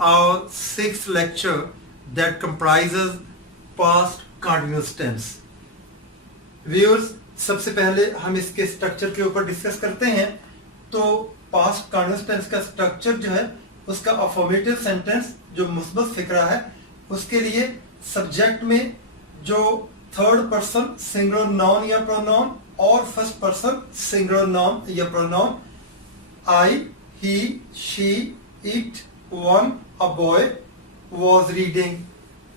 our sixth lecture that comprises past continuous tense. Viewers, सबसे पहले हम इसके स्ट्रक्चर के ऊपर डिस्कस करते हैं. तो पास्ट कंटिन्यूअस टेंस का स्ट्रक्चर जो है उसका अफर्मेटिव सेंटेंस जो मुस्बत फिक्रा है उसके लिए सब्जेक्ट में जो थर्ड पर्सन सिंगुलर नाउन या प्रोनाउन और फर्स्ट पर्सन सिंगुलर नाउन या pronoun I, he, she, it, one, a boy was reading.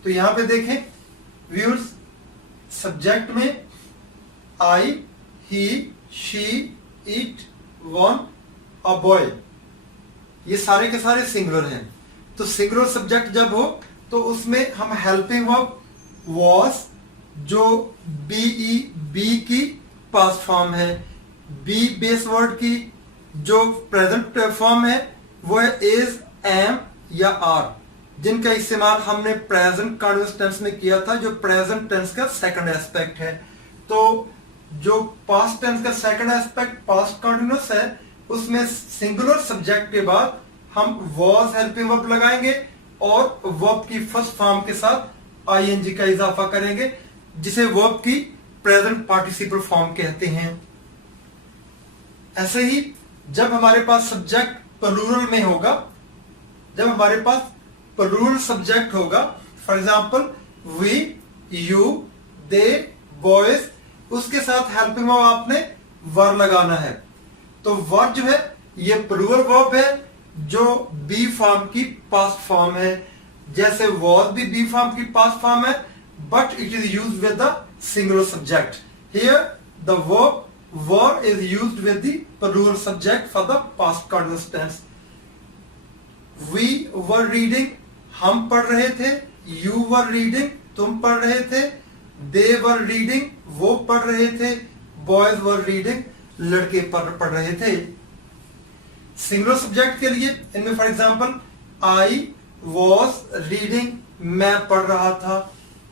तो यहां पे देखें व्यूअर्स, सब्जेक्ट में I, he, she, it, one, a boy, ये सारे के सारे सिंगुलर हैं. तो सिंगुलर सब्जेक्ट जब हो तो उसमें हम हेल्पिंग वर्ब वॉज जो बी की पास्ट फॉर्म है, बी बेस वर्ड की जो प्रेजेंट फॉर्म है वो है इज, एम या आर, जिनका इस्तेमाल हमने प्रेजेंट कंटिन्यूअस टेंस में किया था, जो प्रेजेंट टेंस का सेकंड एस्पेक्ट है. तो जो पास्ट टेंस का सेकंड एस्पेक्ट पास्ट कंटिन्यूअस है उसमें सिंगुलर सब्जेक्ट के बाद हम वॉज हेल्पिंग वर्ब लगाएंगे और वर्ब की फर्स्ट फॉर्म के साथ आईएनजी का इजाफा करेंगे, जिसे वर्ब की प्रेजेंट पार्टिसिपल फॉर्म कहते हैं. ऐसे ही जब हमारे पास सब्जेक्ट प्लूरल में होगा, जब हमारे पास प्लूरल सब्जेक्ट होगा, for example we, you, they, boys, उसके साथ हेल्पिंग वर्ब आपने वर लगाना है. तो वर जो है ये प्लूरल वर्ब है जो बी फॉर्म की पास्ट फॉर्म है. जैसे वॉज भी बी फॉर्म की पास्ट फॉर्म है, but it is used with the singular subject. Here the verb were is used with the plural subject for the past continuous tense. We were reading, हम पढ़ रहे थे. You were reading, तुम पढ़ रहे थे. दे were reading, वो पढ़ रहे थे. बॉयज वर रीडिंग, लड़के पढ़ रहे थे. सिंगुलर सब्जेक्ट के लिए इनमें for example I was reading, मैं पढ़ रहा था.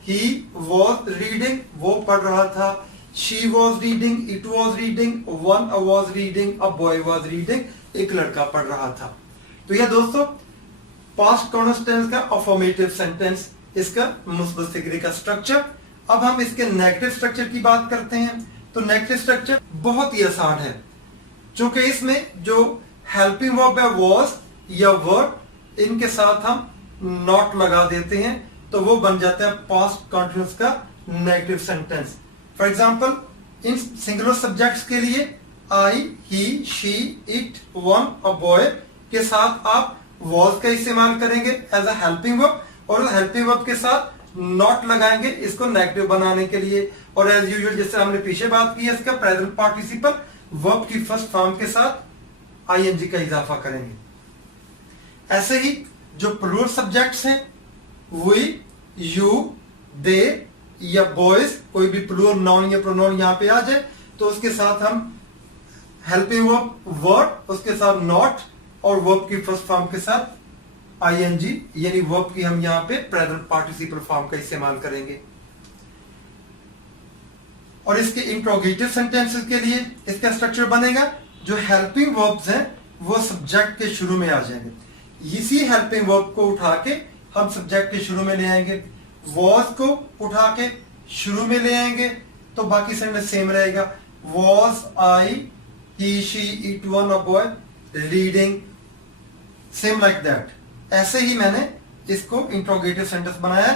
ही वॉज रीडिंग, वो पढ़ रहा था. She was reading, it was reading, one was reading, a boy was reading, एक लड़का पढ़ रहा था. तो यह दोस्तों पास्ट कंटिन्यूअस टेंस का अफर्मेटिव सेंटेंस, इसका मुस्बत फिक्रे का स्ट्रक्चर. अब हम इसके नेगेटिव स्ट्रक्चर की बात करते हैं. तो नेगेटिव स्ट्रक्चर बहुत ही आसान है, क्योंकि इसमें जो हेल्पिंग वर्ब है वॉज या वर, इनके साथ हम नॉट लगा देते हैं तो वो बन जाता है पास्ट कंटिन्यूअस का negative sentence. For example in singular subjects के लिए I, he, she, it, one, a boy के साथ आप वॉज का इस्तेमाल करेंगे एज अ हेल्पिंग वर्ब और हेल्पिंग वर्ब के साथ नॉट लगाएंगे इसको नेगेटिव बनाने के लिए. और एज यूजुअल जैसे हमने पीछे बात की है, इसका प्रेजेंट पार्टिसिपल वर्ब की फर्स्ट फॉर्म के साथ आईएनजी का इजाफा करेंगे. ऐसे ही जो प्लूरल सब्जेक्ट्स हैं वी, यू, दे या बॉयज, कोई भी प्लूरल नाउन या प्रोनाउन यहां पे आ जाए तो उसके साथ हम हेल्पिंग वर्ब वर्ब, उसके साथ नॉट और वर्ब की फर्स्ट फॉर्म के साथ आईएनजी यानी वर्ब की हम यहां पे प्रेजेंट पार्टिसिपल फॉर्म का इस्तेमाल करेंगे. और इसके इंट्रोगेटिव सेंटेंसेस के लिए इसका स्ट्रक्चर बनेगा जो हेल्पिंग वर्ब्स हैं वो सब्जेक्ट के शुरू में आ जाएंगे. इसी हेल्पिंग वर्ब को उठा के हम सब्जेक्ट के शुरू में ले आएंगे, वॉज को उठा के शुरू में ले आएंगे तो बाकी सेंटेंस सेम रहेगा. Was I, he, she, it, one, a boy reading, same like that. ऐसे ही मैंने इसको इंट्रोगेटिव सेंटेंस बनाया.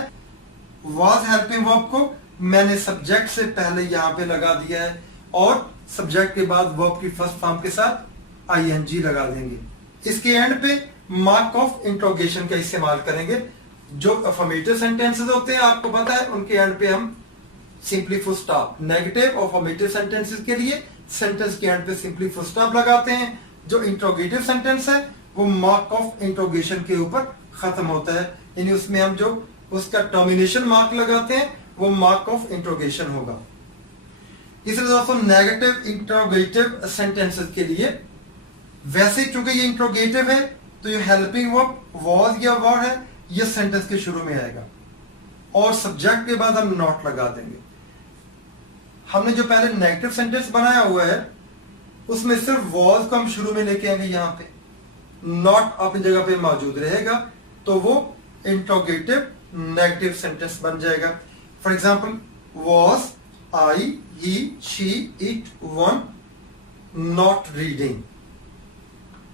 वॉज हेल्पिंग वर्ब को मैंने सब्जेक्ट से पहले यहां पे लगा दिया है और सब्जेक्ट के बाद वर्ब की फर्स्ट फॉर्म के साथ आईएनजी लगा देंगे. इसके एंड पे मार्क ऑफ इंट्रोगेशन का इस्तेमाल करेंगे. जो अफर्मेटिव सेंटेंसेस होते हैं आपको पता है उनके एंड पे हम सिंपली फुल स्टॉप, नेगेटिव और अफर्मेटिव सेंटेंसेस के लिए सेंटेंस के एंड पे सिंपली फुल स्टॉप लगाते हैं. जो इंट्रोगेटिव सेंटेंस है वो मार्क ऑफ इंट्रोगेशन के ऊपर खत्म होता है, यानी उसमें हम जो उसका टर्मिनेशन मार्क लगाते हैं वो मार्क ऑफ इंट्रोगेशन होगा. इसलिए दोस्तों नेगेटिव इंट्रोगेटिव सेंटेंसेस के लिए वैसे चूंकि ये इंट्रोगेटिव है तो ये हेल्पिंग वर्ब वॉज या वर है, ये सेंटेंस के शुरू में आएगा और सब्जेक्ट के बाद हम नॉट लगा देंगे. हमने जो पहले नेगेटिव सेंटेंस बनाया हुआ है उसमें सिर्फ वॉज को हम शुरू में लेके आएंगे, यहां पे नॉट अपनी जगह पे मौजूद रहेगा. तो वो इंट्रोगेटिव नेगेटिव सेंटेंस बन जाएगा। For example, was I, he, she, it, one not reading.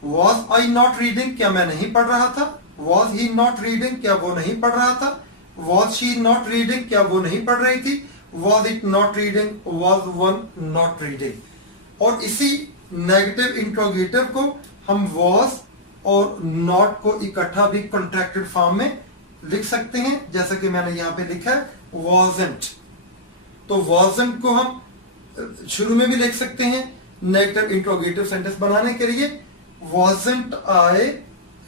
Was I not reading, क्या मैं नहीं पढ़ रहा था? वॉज ही नॉट रीडिंग, क्या वो नहीं पढ़ रहा था? वॉज शी नॉट रीडिंग, क्या वो नहीं पढ़ रही थी? Was it not reading, was one not reading. और इसी नेगेटिव इंट्रोगेटिव को हम वॉज और नॉट को इकट्ठा भी कॉन्ट्रैक्टेड फॉर्म में लिख सकते हैं, जैसा कि मैंने यहां पे लिखा है वॉजंट। तो वॉजंट को हम शुरू में भी लिख सकते हैं नेगेटिव इंट्रोगेटिव सेंटेंस बनाने के लिए। वॉजंट आई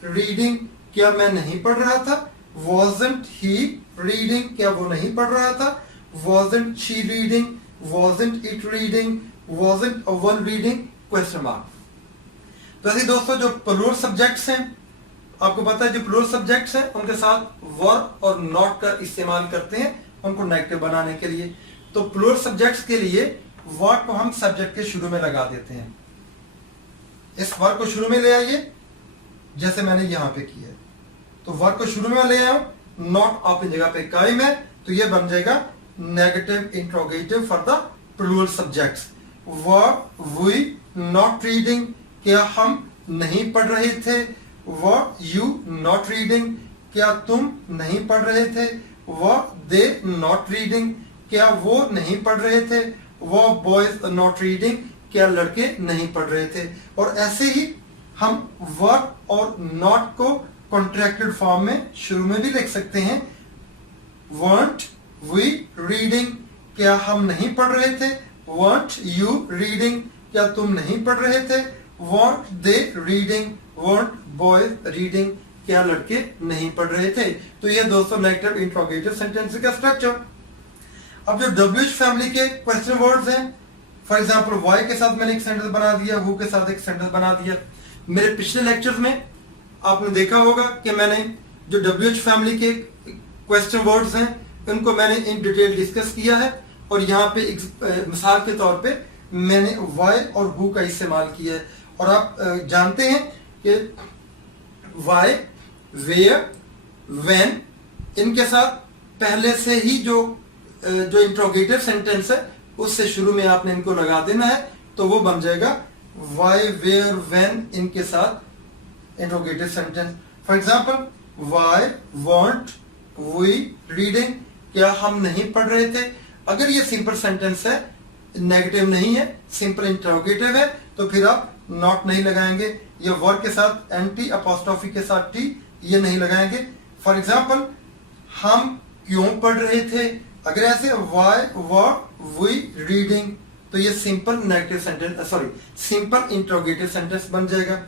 रीडिंग, क्या मैं नहीं पढ़ रहा था? वॉजंट ही रीडिंग, क्या वो नहीं पढ़ रहा था? Wasn't she reading, wasn't it reading, wasn't one reading, question mark. तो ऐसे दोस्तों जो प्लूरल सब्जेक्ट्स हैं, आपको पता है जो प्लूरल सब्जेक्ट्स हैं उनके साथ वर्ब और नॉट का इस्तेमाल करते हैं उनको नेगेटिव बनाने के लिए। तो प्लूरल सब्जेक्ट्स के लिए वर्ब को हम सब्जेक्ट के शुरू में लगा देते हैं। इस वर्ब को शुरू में ले आइए, जैसे मैंने यहां पे किया है। तो वर्ब को शुरू में ले आऊं, नॉट अपनी जगह पे कायम है, तो ये बन जाएगा negative interrogative for the plural subjects. Verb we not reading, क्या हम नहीं पढ़ रहे थे? वर्ब यू नॉट रीडिंग, क्या तुम नहीं पढ़ रहे थे? वर्ब दे नॉट रीडिंग, क्या वो नहीं पढ़ रहे थे? वर्ब बॉयज नॉट रीडिंग, क्या लड़के नहीं पढ़ रहे थे? और ऐसे ही हम वर्ब और नॉट को कॉन्ट्रैक्टेड फॉर्म में शुरू में भी लिख सकते हैं। weren't we reading, क्या हम नहीं पढ़ रहे थे? weren't you reading, क्या तुम नहीं पढ़ रहे थे? weren't they reading, weren't boys reading, क्या लड़के नहीं पढ़ रहे थे? तो ये दोस्तों नेगेटिव इंट्रोगेटिव सेंटेंस का स्ट्रक्चर। अब जो WH फैमिली के क्वेश्चन वर्ड्स हैं, फॉर एग्जांपल why के साथ मैंने एक सेंटेंस बना दिया, who के साथ एक सेंटेंस बना दिया। मेरे पिछले लेक्चर्स में आपने देखा होगा कि मैंने जो WH फैमिली के क्वेश्चन वर्ड्स हैं उनको मैंने इन डिटेल डिस्कस किया है, और यहाँ पे एक मिसाल के तौर पे मैंने why और who का इस्तेमाल किया है। और आप जानते हैं कि why, where, when इनके साथ पहले से ही जो इंट्रोगेटिव सेंटेंस है उससे शुरू में आपने इनको लगा देना है, तो वो बन जाएगा why, where, when इनके साथ interrogative sentence. For example, why weren't we reading, क्या हम नहीं पढ़ रहे थे? अगर ये सिंपल सेंटेंस है, नेगेटिव नहीं है, सिंपल इंट्रोगेटिव है, तो फिर आप नॉट नहीं लगाएंगे। ये वर्ब के साथ एंटी अपोस्ट्रोफी के साथ टी ये नहीं लगाएंगे। फॉर एग्जाम्पल, हम क्यों पढ़ रहे थे? अगर ऐसे why were we reading, तो ये simple negative sentence, sorry simple interrogative sentence बन जाएगा।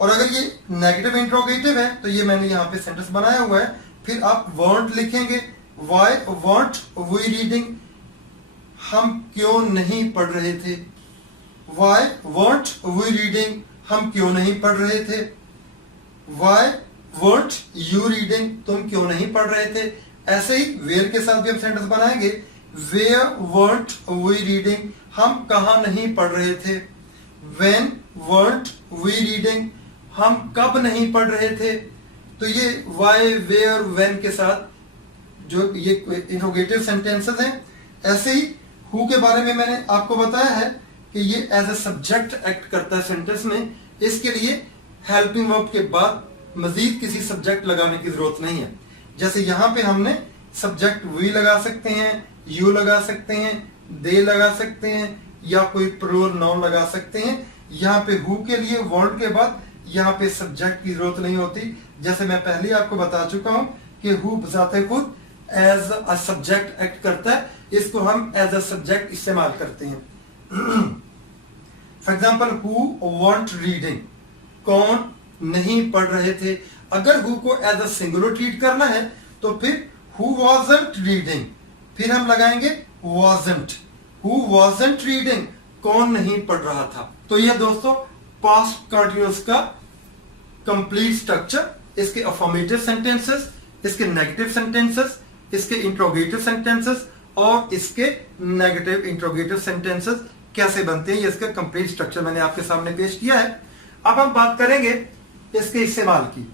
और अगर ये नेगेटिव इंट्रोगेटिव है तो ये मैंने यहाँ पे सेंटेंस बनाया हुआ है, फिर आप weren't लिखेंगे। why weren't we reading, हम क्यों नहीं पढ़ रहे थे? why weren't we reading, हम क्यों नहीं पढ़ रहे थे? why weren't you reading, तुम क्यों नहीं पढ़ रहे थे? ऐसे ही where के साथ भी हम सेंटेंस बनाएंगे। where weren't we reading, हम कहाँ नहीं पढ़ रहे थे? when weren't we reading, हम कब नहीं पढ़ रहे थे? तो ये why, where, when के साथ जो ये इंट्रोगेटिव सेंटेंसेस हैं। ऐसे ही who के बारे में मैंने आपको बताया है कि ये एज ए सब्जेक्ट एक्ट करता है सेंटेंस में। इसके लिए हेल्पिंग वर्ब के बाद मजीद किसी सब्जेक्ट लगाने की जरूरत नहीं है। जैसे यहाँ पे हमने सब्जेक्ट वी लगा सकते हैं, यू लगा सकते हैं, दे लगा सकते हैं, या कोई प्लूरल नाउन लगा सकते हैं। यहाँ पे हु के लिए वर्ड के बाद यहाँ पे सब्जेक्ट की जरूरत नहीं होती। जैसे मैं पहले आपको बता चुका हूं कि हु बजाते खुद एज अ सब्जेक्ट एक्ट करता है, इसको हम एज अ सब्जेक्ट इस्तेमाल करते हैं। For example, who want reading, कौन नहीं पढ़ रहे थे। अगर who co as a singular treat करना है तो फिर हु वॉजंट रीडिंग, फिर हम लगाएंगे वॉजंट। हु वॉजंट रीडिंग, कौन नहीं पढ़ रहा था। तो ये दोस्तों पास्ट कंटिन्यूअस का कंप्लीट स्ट्रक्चर। इसके अफर्मेटिव सेंटेंसेस, इसके नेगेटिव सेंटेंसेस, इसके इंट्रोगेटिव सेंटेंसेस और इसके नेगेटिव इंट्रोगेटिव सेंटेंसेस कैसे बनते हैं, ये इसका कंप्लीट स्ट्रक्चर मैंने आपके सामने पेश किया है। अब हम बात करेंगे इसके इस्तेमाल की।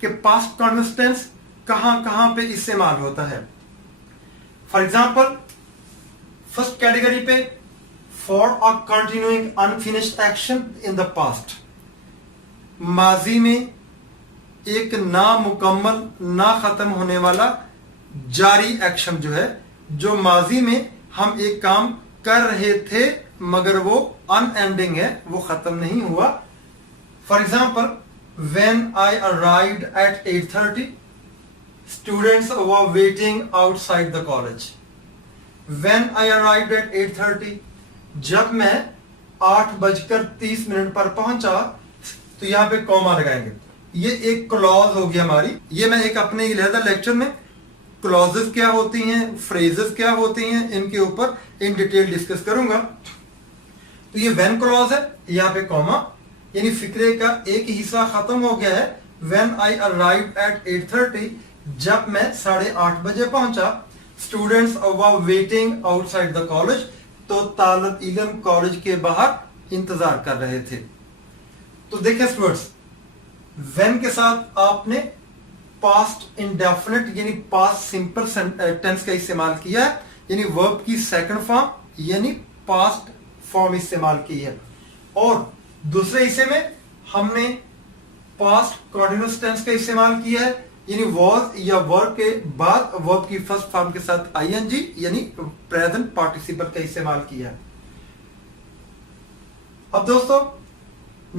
कि पास्ट कंटीन्यूअस टेंस कहां कहां पे इस्तेमाल होता है। फॉर एग्जाम्पल फर्स्ट कैटेगरी पे for a continuing unfinished action in the past, माजी में एक नामुकम्मल ना खत्म होने वाला जारी एक्शन जो है, जो माजी में हम एक काम कर रहे थे मगर वो अनएंडिंग है, वो खत्म नहीं हुआ। For example when I arrived at 8:30 students were waiting outside the college. When I arrived at 8:30, जब मैं 8:30 पर पहुंचा, तो यहां पे कॉमा लगाएंगे। ये एक क्लॉज होगी हमारी। ये मैं एक अपने इलेहदा लेक्चर में क्लॉजेस क्या होती हैं, फ्रेजेस क्या होती हैं, इनके ऊपर इन डिटेल डिस्कस करूंगा। तो ये व्हेन क्लॉज है, यहाँ पे कॉमा, यानी फिक्रे का एक हिस्सा खत्म हो गया है। व्हेन आई अराइव्ड एट 8:30, जब मैं 8:30 बजे पहुंचा, students were waiting outside the college, तो तालिब इल्म कॉलेज के बाहर इंतजार कर रहे थे। तो देखिए स्टूडेंट्स, व्हेन के साथ आपने पास्ट इंडेफिनिट यानी पास्ट सिंपल टेंस का इस्तेमाल किया है, यानी वर्ब की सेकंड फॉर्म यानी पास्ट फॉर्म इस्तेमाल की है। और दूसरे हिस्से में हमने पास्ट कंटीन्यूअस टेंस का इस्तेमाल किया है, यानी वॉज या वर्ब के बाद वर्ब की फर्स्ट फॉर्म के साथ आईएनजी यानी प्रेजेंट पार्टिसिपल का इस्तेमाल किया है। अब दोस्तों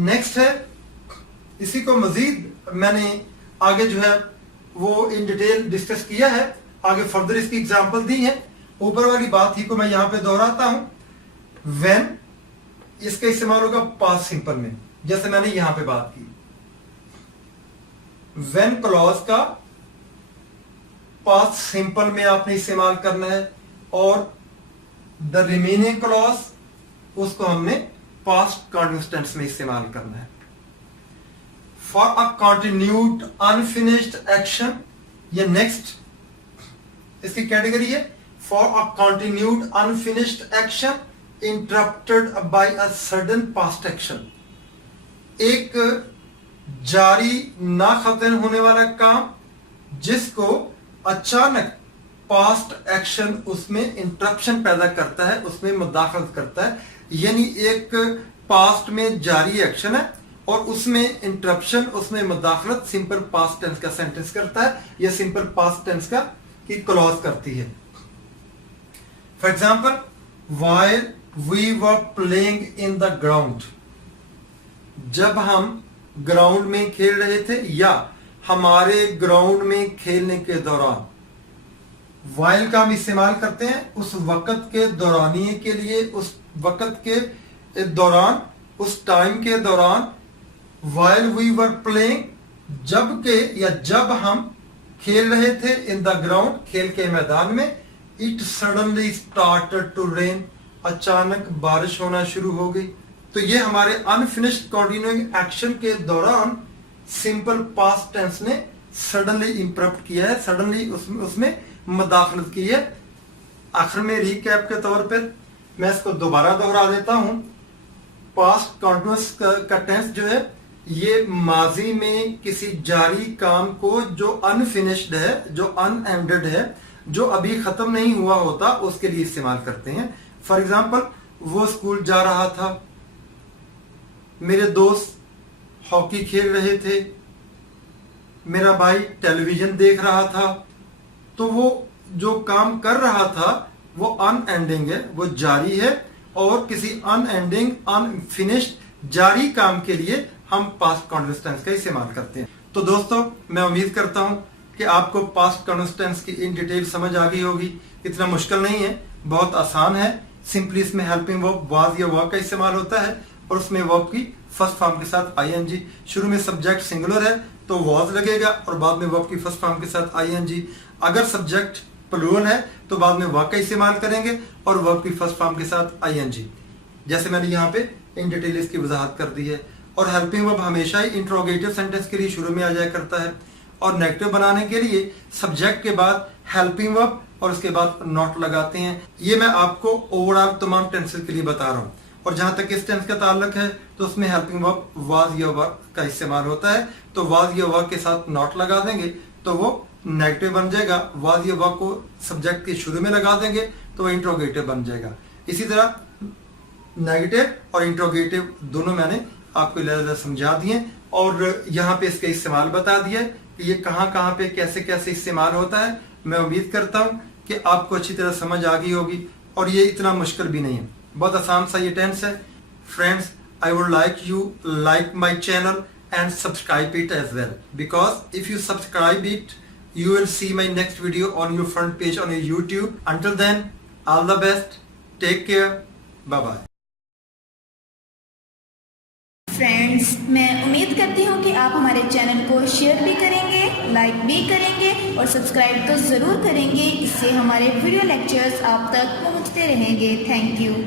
नेक्स्ट है, इसी को मजीद मैंने आगे जो है वो इन डिटेल डिस्कस किया है, आगे फर्दर इसकी एग्जांपल दी है। ऊपर वाली बात ही को मैं यहां पे दोहराता हूं। व्हेन इसका इस्तेमाल होगा पास्ट सिंपल में, जैसे मैंने यहां पे बात की। व्हेन क्लॉज का पास्ट सिंपल में आपने इस्तेमाल करना है, और द रिमेनिंग क्लॉज उसको हमने पास्ट कंटीन्यूअस टेंस में इस्तेमाल करना है। For a continued unfinished action, ये नेक्स्ट इसकी कैटेगरी है। For a continued unfinished action interrupted by a sudden past action, एक जारी ना खत्म होने वाला काम जिसको अचानक पास्ट एक्शन उसमें इंटरप्शन पैदा करता है, उसमें मुदाखलत करता है। यानी एक पास्ट में जारी एक्शन है और उसमें इंटरप्शन, उसमें मुदाखलत सिंपल पास्ट टेंस का सेंटेंस करता है या सिंपल पास्ट टेंस का की क्लॉज करती है। For example while we were playing in the ground, जब हम ग्राउंड में खेल रहे थे या हमारे ग्राउंड में खेलने के दौरान। व्हाइल का हम इस्तेमाल करते हैं उस वक्त के दौरानिये के लिए, उस वक्त के दौरान, उस टाइम के दौरान। व्हाइल वी वर प्लेइंग, जबकि या जब हम खेल रहे थे, इन द ग्राउंड खेल के मैदान में। It suddenly started to rain, अचानक बारिश होना शुरू हो गई। तो ये हमारे अनफिनिश्ड कंटिन्यूइंग एक्शन के दौरान सिंपल पास्ट टेंस ने सडनली इंटरप्ट किया है, सडनली उसमें मुदाखलत की है। आखिर में रीकैप के तौर पर मैं इसको दोबारा दोहरा देता हूं। पास्ट कंटीन्यूअस का टेंस जो है ये माजी में किसी जारी काम को जो अनफिनिश्ड है, जो अनएंडेड है, जो अभी खत्म नहीं हुआ होता, उसके लिए इस्तेमाल करते हैं। फॉर एग्जाम्पल वो स्कूल जा रहा था, मेरे दोस्त हॉकी खेल रहे थे, मेरा भाई टेलीविजन देख रहा था। तो वो जो काम कर रहा था वो अनएंडिंग है, वो जारी है, और किसी अनएंडिंग अनफिनिश्ड जारी काम के लिए हम पास्ट कंटीन्यूअस टेंस का इस्तेमाल करते हैं। तो दोस्तों मैं उम्मीद करता हूं कि आपको पास्ट कंटीन्यूअस टेंस की इन डिटेल समझ आ गई होगी। इतना मुश्किल नहीं है, बहुत आसान है। सिंपली इसमें हेल्पिंग वर्ब वाज या वर का इस्तेमाल होता है और उसमें वर्ब की फर्स्ट फॉर्म के साथ आईएनजी। शुरू में सब्जेक्ट सिंगुलर है तो वाज लगेगा और बाद में वर्ब की फर्स्ट फॉर्म के साथ आईएनजी। अगर सब्जेक्ट प्लूरल है तो बाद में वर का इस्तेमाल करेंगे और वर्ब की फर्स्ट फॉर्म के साथ आईएनजी, जैसे मैंने यहाँ पे इन डिटेल इसकी वजाहत कर दी है। और हेल्पिंग वर्ब हमेशा ही इंट्रोगेटिव सेंटेंस के लिए शुरू में आ जाया करता है, और नेगेटिव बनाने के लिए सब्जेक्ट के बाद हेल्पिंग वर्ब और उसके बाद नॉट लगाते हैं। ये मैं आपको ओवरऑल तमाम टेंसेस के लिए बता रहा हूँ। और जहां तक इस टेंस का ताल्लुक है तो उसमें हेल्पिंग वर्ब वाज या वर का इस्तेमाल होता है। तो वाज या वर के साथ नॉट लगा देंगे तो वो नेगेटिव बन जाएगा। वाज या वर को सब्जेक्ट के शुरू में लगा देंगे तो वो इंट्रोगेटिव बन जाएगा। इसी तरह नेगेटिव और इंट्रोगेटिव दोनों मैंने आपको इधर समझा दिए और यहाँ पे इसका इस्तेमाल बता दिया कि ये कहाँ पे कैसे कैसे इस्तेमाल होता है। मैं उम्मीद करता हूँ कि आपको अच्छी तरह समझ आ गई होगी और ये इतना मुश्किल भी नहीं है, बहुत आसान सा ये टेंस है। Friends, I would like you like my channel and subscribe it as well, because if you subscribe it you will see my next video on your front page on your YouTube. Until then, all the best, take care, bye bye. Friends, मैं उम्मीद करती हूँ कि आप हमारे channel को share भी करेंगे, लाइक भी करेंगे और सब्सक्राइब तो ज़रूर करेंगे। इससे हमारे वीडियो लेक्चर्स आप तक पहुँचते रहेंगे। Thank you.